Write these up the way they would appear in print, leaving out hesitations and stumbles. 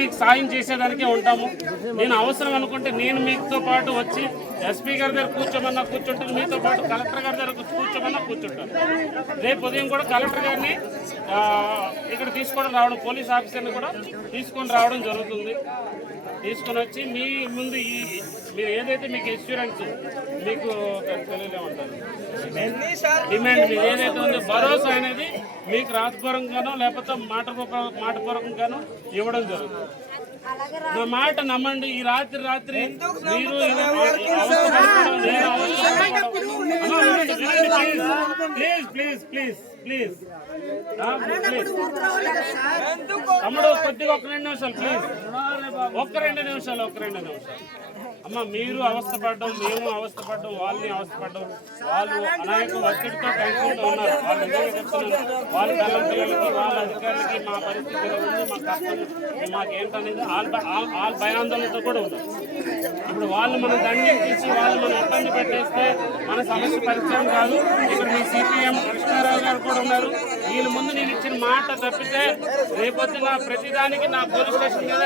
మీకు సాయం చేసేదానికే ఉంటాము. నేను అవసరం అనుకుంటే నేను మీతో పాటు వచ్చి ఎస్పీ గారి దగ్గర కూర్చోమన్నా కూర్చుంటాను, మీతో పాటు కలెక్టర్ గారి దగ్గర కూర్చోమన్నా కూర్చుంటాను. రేపు ఉదయం కూడా కలెక్టర్ గారిని ఇక్కడ తీసుకొని రావడం, పోలీస్ ఆఫీసర్ని కూడా తీసుకొని రావడం జరుగుతుంది. తీసుకొని వచ్చి మీ ముందు మీరు ఏదైతే మీకు ఎష్యూరెన్స్ మీకు తెలియలేమంటారు డిమాండ్ మీరు ఏదైతే ఉందో భరోసా అనేది మీకు రాతపూర్వకంగానో లేకపోతే మాటపూర్వకంగానో ఇవ్వడం జరుగుతుంది. నా మాట నమ్మండి. ఈ రాత్రి మీరు ప్లీజ్ తమ్ముడు కొద్దిగా ఒక 2 నిమిషాలు ప్లీజ్, ఒక్క రెండు నిమిషాలు అమ్మ. మీరు అవస్థపడ్డం, మేము అవస్థపడ్డం, వాళ్ళని అవస్థపడ్డం, వాళ్ళు అనేక ఒత్తిడితో టెన్షన్తో ఉన్నారు. వాళ్ళు నిజంగా చెప్తున్నారు, వాళ్ళ పిల్లలకి వాళ్ళ అధికారులకి మా పరిస్థితి ఉంది, మా కష్టం మాకేంటనేది వాళ్ళ భయాందోళనతో కూడా ఉన్నారు. ఇప్పుడు వాళ్ళు మనం దండించేసి వాళ్ళు మనం ఇబ్బంది పెట్టేస్తే మన సమస్య పరిచయం కాదు. ఇక్కడ మీ సిపిఎం కృష్ణారావు గారు కూడా ఉన్నారు. వీళ్ళ ముందు నేను ఇచ్చిన మాట తప్పితే రేపొద్దున ప్రతిదానికి నా పోలీస్ స్టేషన్ మీద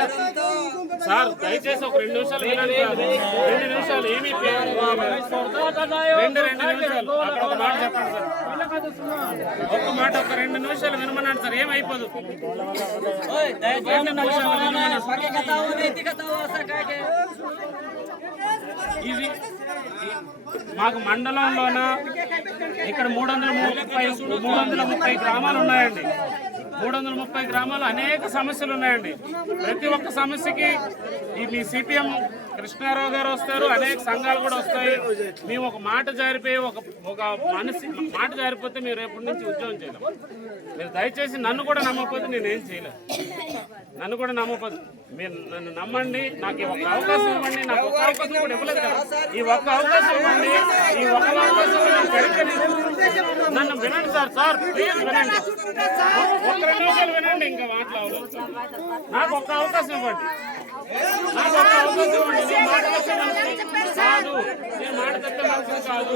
సార్ దయచేసి ఒక 2 నిమిషాలు వినండి. 2 నిమిషాలు ఏమీ 2 నిమిషాలు అక్కడ ఒక మాట చెప్పండి సార్. ఒక్క మాట ఒక 2 నిమిషాలు వినమన్నాడు సార్. ఏమైపోదు 2 నిమిషాలు ఇది మాకు మండలంలోన ఇక్కడ 330 గ్రామాలు ఉన్నాయండి. 330 గ్రామాలు అనేక సమస్యలు ఉన్నాయండి. ప్రతి ఒక్క సమస్యకి మీ సిపిఎం కృష్ణారావు గారు వస్తారు, అనేక సంఘాలు కూడా వస్తాయి. మేము ఒక మాట జారిపోయి ఒక మాట జారిపోతే మేము రేపటి నుంచి ఉద్యోగం చేయలేం. మీరు దయచేసి నన్ను కూడా నమ్మకపోతే నేనేం చేయలేను. నన్ను కూడా నమ్మకపోతే మీరు నన్ను నమ్మండి. నాకు ఈ ఒక్క అవకాశం ఇవ్వండి. నాకు ఒక్క అవకాశం కూడా ఇవ్వలేదు కదా. ఈ ఒక్క అవకాశం ఇవ్వండి. ఈ ఒక్క అవకాశం నన్ను వినండి సార్ ప్లీజ్ వినండి. ఒక్క 2 నిమిషాలు వినండి, ఇంకా మాట్లాడలేదు. నాకు ఒక్క అవకాశం ఇవ్వండి. నాకు ఒక్క అవకాశం ఇవ్వండి. నేను మాట తప్పే మనసు కాదు.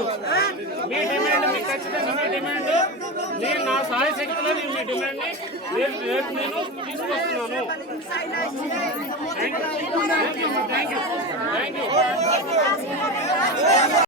మీ డిమాండ్ మీకు ఖచ్చితంగా మీ డిమాండ్ నేను నా సహాయ శక్తిలో నేను మీ డిమాండ్ని రేపు నేను తీసుకొస్తున్నాను. Thank you.